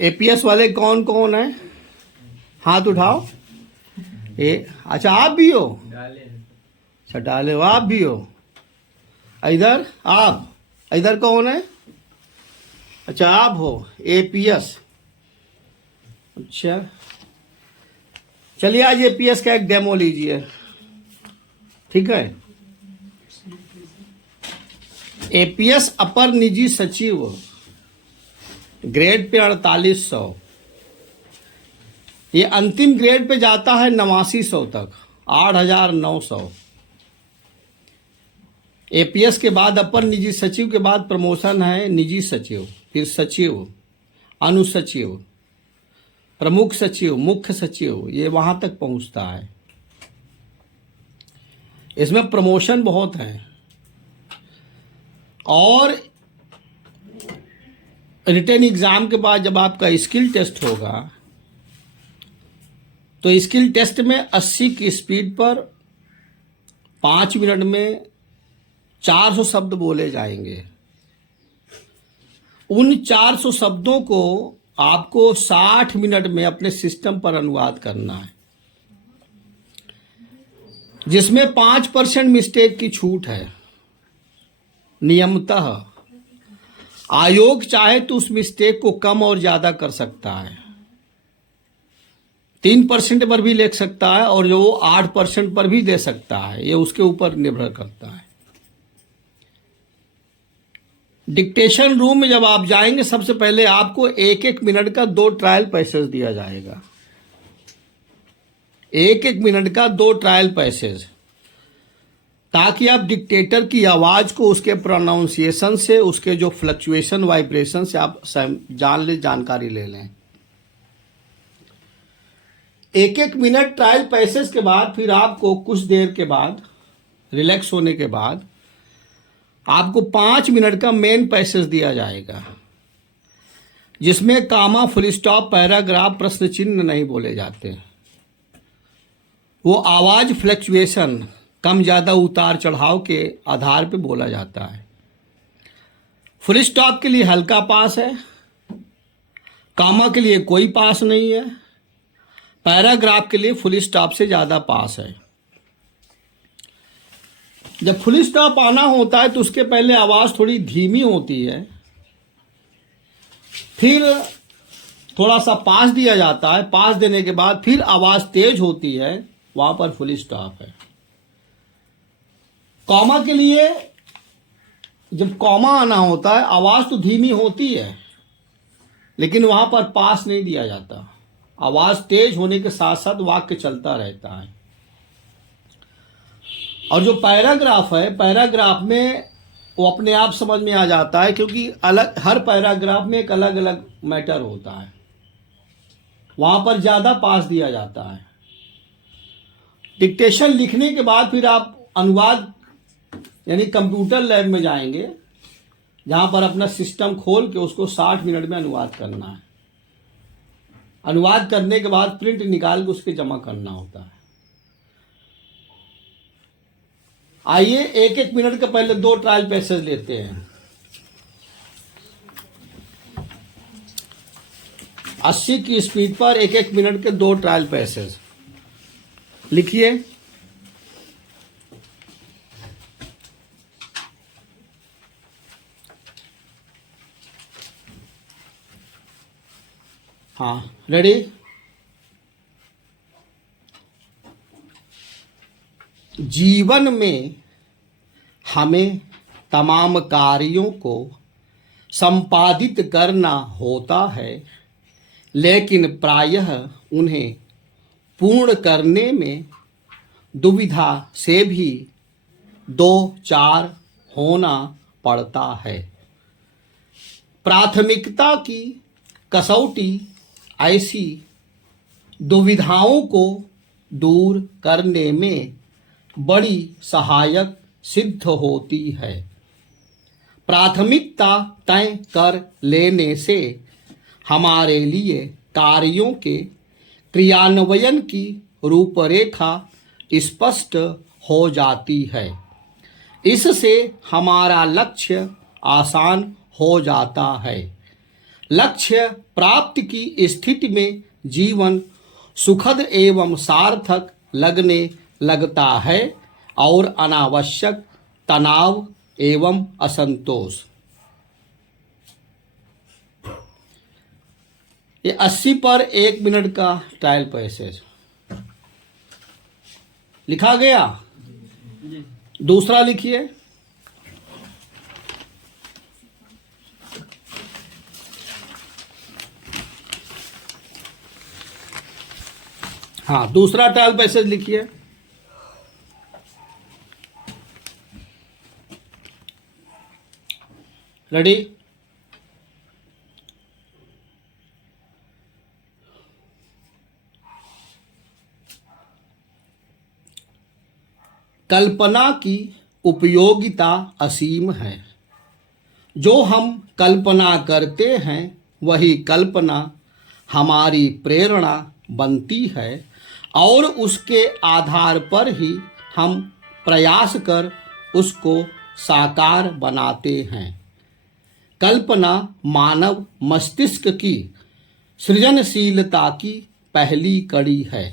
APS वाले कौन कौन है? हाथ उठाओ। अच्छा आप भी हो? अच्छा डाले हो, आप भी हो। इधर आप, इधर कौन है? अच्छा आप हो एपीएस। अच्छा चलिए आज एपीएस का एक डेमो लीजिए, ठीक है। एपीएस अपर निजी सचिव, ग्रेड पे 4800, ये अंतिम ग्रेड पे जाता है 8900 तक, 8900। एपीएस के बाद अपर निजी सचिव के बाद प्रमोशन है निजी सचिव, फिर सचिव, अनुसचिव, प्रमुख सचिव, मुख्य सचिव, ये वहां तक पहुंचता है। इसमें प्रमोशन बहुत है। और रिटन एग्जाम के बाद जब आपका स्किल टेस्ट होगा तो स्किल टेस्ट में 80 की स्पीड पर 5 मिनट में 400 शब्द बोले जाएंगे। उन 400 शब्दों को आपको 60 मिनट में अपने सिस्टम पर अनुवाद करना है, जिसमें 5% मिस्टेक की छूट है। नियमतः आयोग चाहे तो उस मिस्टेक को कम और ज्यादा कर सकता है, 3% पर भी लिख सकता है और जो 8% पर भी दे सकता है, ये उसके ऊपर निर्भर करता है। डिक्टेशन रूम में जब आप जाएंगे सबसे पहले आपको 1-1 मिनट का 2 ट्रायल पैसेज दिया जाएगा, 1-1 मिनट का 2 ट्रायल पैसेज, ताकि आप डिक्टेटर की आवाज को उसके प्रोनाउंसिएशन से, उसके जो फ्लक्चुएशन वाइब्रेशन से आप जानकारी ले लें। 1-1 मिनट ट्रायल पैसेज के बाद फिर आपको कुछ देर के बाद रिलैक्स होने के बाद आपको 5 मिनट का मेन पैसेज दिया जाएगा, जिसमें कामा, फुल स्टॉप, पैराग्राफ, प्रश्न चिन्ह नहीं बोले जाते। वो आवाज फ्लक्चुएशन, कम ज्यादा उतार चढ़ाव के आधार पे बोला जाता है। फुल स्टॉप के लिए हल्का पास है, कामा के लिए कोई पास नहीं है, पैराग्राफ के लिए फुल स्टॉप से ज्यादा पास है। जब फुल स्टॉप आना होता है तो उसके पहले आवाज थोड़ी धीमी होती है, फिर थोड़ा सा पास दिया जाता है, पास देने के बाद फिर आवाज तेज होती है, वहां पर फुल स्टॉप है। कॉमा के लिए जब कॉमा आना होता है आवाज तो धीमी होती है, लेकिन वहां पर पास नहीं दिया जाता, आवाज तेज होने के साथ साथ वाक्य चलता रहता है। और जो पैराग्राफ है, पैराग्राफ में वो अपने आप समझ में आ जाता है, क्योंकि अलग हर पैराग्राफ में एक अलग अलग मैटर होता है, वहां पर ज्यादा पास दिया जाता है। डिक्टेशन लिखने के बाद फिर आप अनुवाद यानी कंप्यूटर लैब में जाएंगे, जहां पर अपना सिस्टम खोल के उसको 60 मिनट में अनुवाद करना है। अनुवाद करने के बाद प्रिंट निकाल के उसके जमा करना होता है। आइए 1-1 मिनट के पहले 2 ट्रायल पैसेज लेते हैं। 80 की स्पीड पर 1-1 मिनट के 2 ट्रायल पैसेज लिखिए। हाँ रेडी? जीवन में हमें तमाम कार्यों को संपादित करना होता है, लेकिन प्रायः उन्हें पूर्ण करने में दुविधा से भी 2-4 होना पड़ता है। प्राथमिकता की कसौटी ऐसी दुविधाओं को दूर करने में बड़ी सहायक सिद्ध होती है। प्राथमिकता तय कर लेने से हमारे लिए कार्यों के क्रियान्वयन की रूपरेखा स्पष्ट हो जाती है। इससे हमारा लक्ष्य आसान हो जाता है। लक्ष्य प्राप्ति की स्थिति में जीवन सुखद एवं सार्थक लगने लगता है और अनावश्यक तनाव एवं असंतोष। ये 80 पर 1 मिनट का ट्रायल पैसेज लिखा गया। दूसरा लिखिए। हाँ, दूसरा ट्रायल पैसेज लिखिए। रेडी? कल्पना की उपयोगिता असीम है। जो हम कल्पना करते हैं वही कल्पना हमारी प्रेरणा बनती है और उसके आधार पर ही हम प्रयास कर उसको साकार बनाते हैं। कल्पना मानव मस्तिष्क की सृजनशीलता की पहली कड़ी है।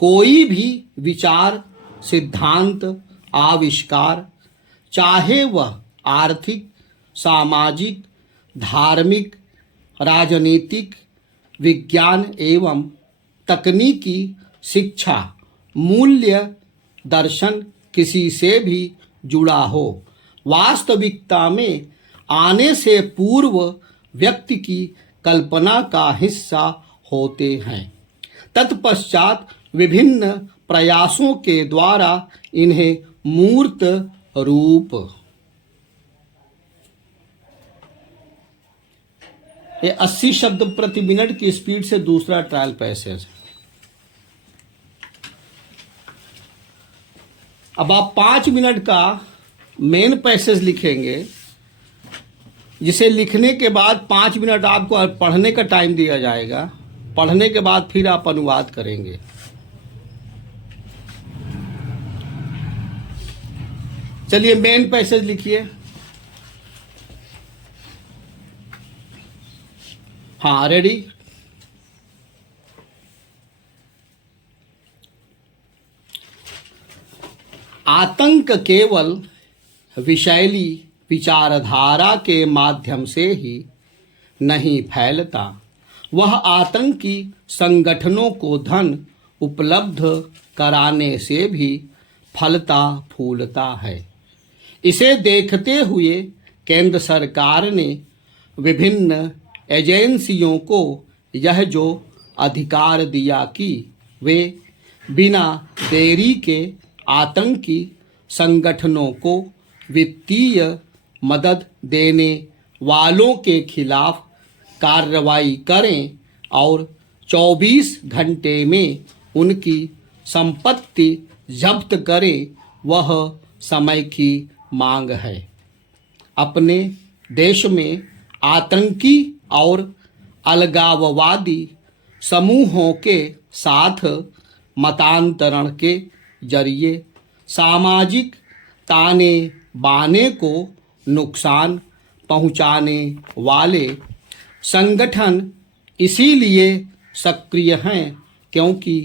कोई भी विचार, सिद्धांत, आविष्कार, चाहे वह आर्थिक, सामाजिक, धार्मिक, राजनीतिक, विज्ञान एवं तकनीकी, शिक्षा, मूल्य, दर्शन किसी से भी जुड़ा हो, वास्तविकता में आने से पूर्व व्यक्ति की कल्पना का हिस्सा होते हैं। तत्पश्चात विभिन्न प्रयासों के द्वारा इन्हें मूर्त रूप। ये 80 शब्द प्रति मिनट की स्पीड से दूसरा ट्रायल पैसेज। अब आप 5 मिनट का मेन पैसेज लिखेंगे, जिसे लिखने के बाद 5 मिनट आपको पढ़ने का टाइम दिया जाएगा। पढ़ने के बाद फिर आप अनुवाद करेंगे। चलिए मेन पैसेज लिखिए। हाँ, रेडी? आतंक केवल विषैली विचारधारा के माध्यम से ही नहीं फैलता, वह आतंकी संगठनों को धन उपलब्ध कराने से भी फलता फूलता है। इसे देखते हुए केंद्र सरकार ने विभिन्न एजेंसियों को यह जो अधिकार दिया कि वे बिना देरी के आतंकी संगठनों को वित्तीय मदद देने वालों के खिलाफ कार्रवाई करें और 24 घंटे में उनकी संपत्ति जब्त करें, वह समय की मांग है। अपने देश में आतंकी और अलगाववादी समूहों के साथ मतांतरण के जरिए सामाजिक ताने बाने को नुकसान पहुंचाने वाले संगठन इसीलिए सक्रिय हैं क्योंकि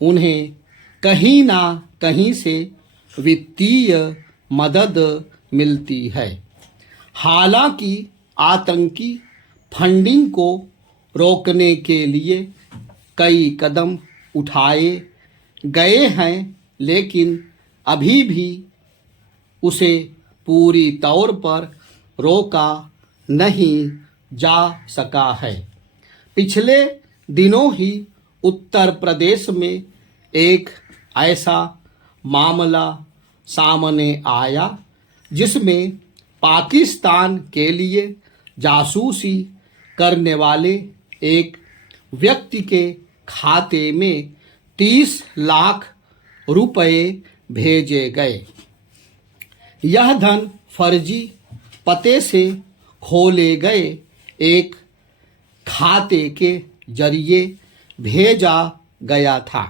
उन्हें कहीं ना कहीं से वित्तीय मदद मिलती है। हालांकि आतंकी फंडिंग को रोकने के लिए कई कदम उठाए गए हैं, लेकिन अभी भी उसे पूरी तौर पर रोका नहीं जा सका है। पिछले दिनों ही उत्तर प्रदेश में एक ऐसा मामला सामने आया जिसमें पाकिस्तान के लिए जासूसी करने वाले एक व्यक्ति के खाते में 30 लाख रुपए भेजे गए। यह धन फर्जी पते से खोले गए एक खाते के जरिए भेजा गया था।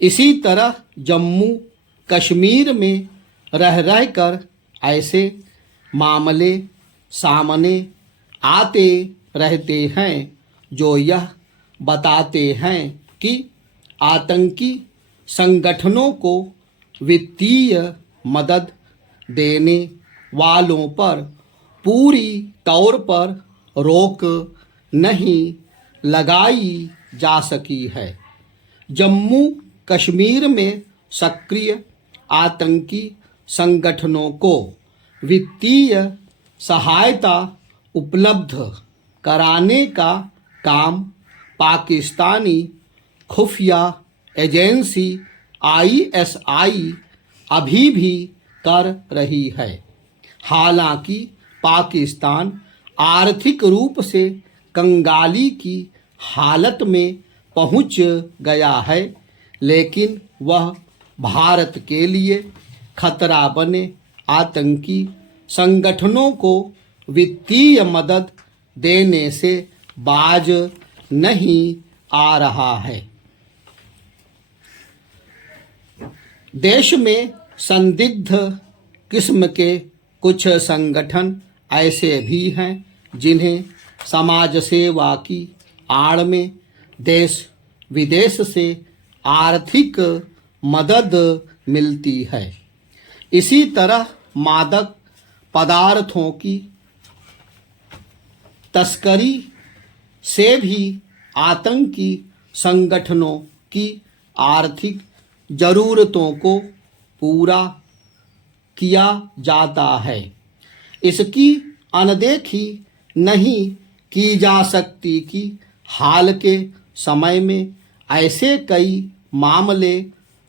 इसी तरह जम्मू कश्मीर में रह रहकर ऐसे मामले सामने आते रहते हैं जो यह बताते हैं कि आतंकी संगठनों को वित्तीय मदद देने वालों पर पूरी तौर पर रोक नहीं लगाई जा सकी है। जम्मू कश्मीर में सक्रिय आतंकी संगठनों को वित्तीय सहायता उपलब्ध कराने का काम पाकिस्तानी खुफिया एजेंसी ISI अभी भी कर रही है। हालांकि पाकिस्तान आर्थिक रूप से कंगाली की हालत में पहुंच गया है, लेकिन वह भारत के लिए खतरा बने आतंकी संगठनों को वित्तीय मदद देने से बाज नहीं आ रहा है। देश में संदिग्ध किस्म के कुछ संगठन ऐसे भी हैं जिन्हें समाज सेवा की आड़ में देश विदेश से आर्थिक मदद मिलती है। इसी तरह मादक पदार्थों की तस्करी से भी आतंकी संगठनों की आर्थिक जरूरतों को पूरा किया जाता है। इसकी अनदेखी नहीं की जा सकती कि हाल के समय में ऐसे कई मामले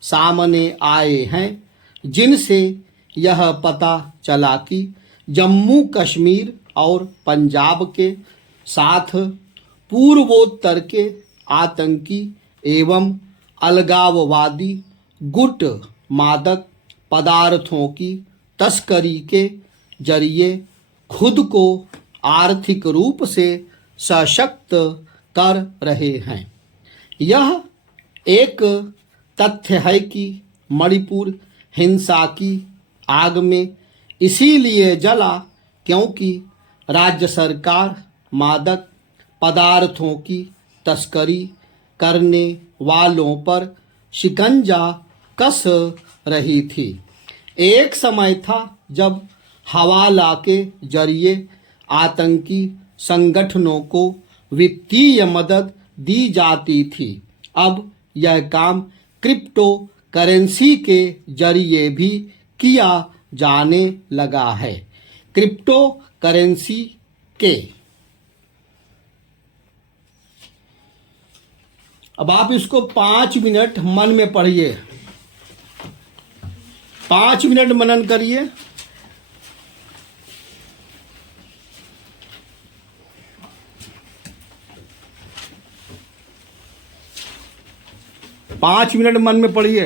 सामने आए हैं जिनसे यह पता चला कि जम्मू कश्मीर और पंजाब के साथ पूर्वोत्तर के आतंकी एवं अलगाववादी गुट मादक पदार्थों की तस्करी के जरिए खुद को आर्थिक रूप से सशक्त कर रहे हैं। यह एक तथ्य है कि मणिपुर हिंसा की आग में इसीलिए जला क्योंकि राज्य सरकार मादक पदार्थों की तस्करी करने वालों पर शिकंजा कस रही थी। एक समय था जब हवाला के जरिए आतंकी संगठनों को वित्तीय मदद दी जाती थी। अब यह काम क्रिप्टो करेंसी के जरिए भी किया जाने लगा है। क्रिप्टो करेंसी के अब आप इसको 5 मिनट मन में पढ़िए, 5 मिनट मनन करिए। पाँच मिनट मन में पढ़िए।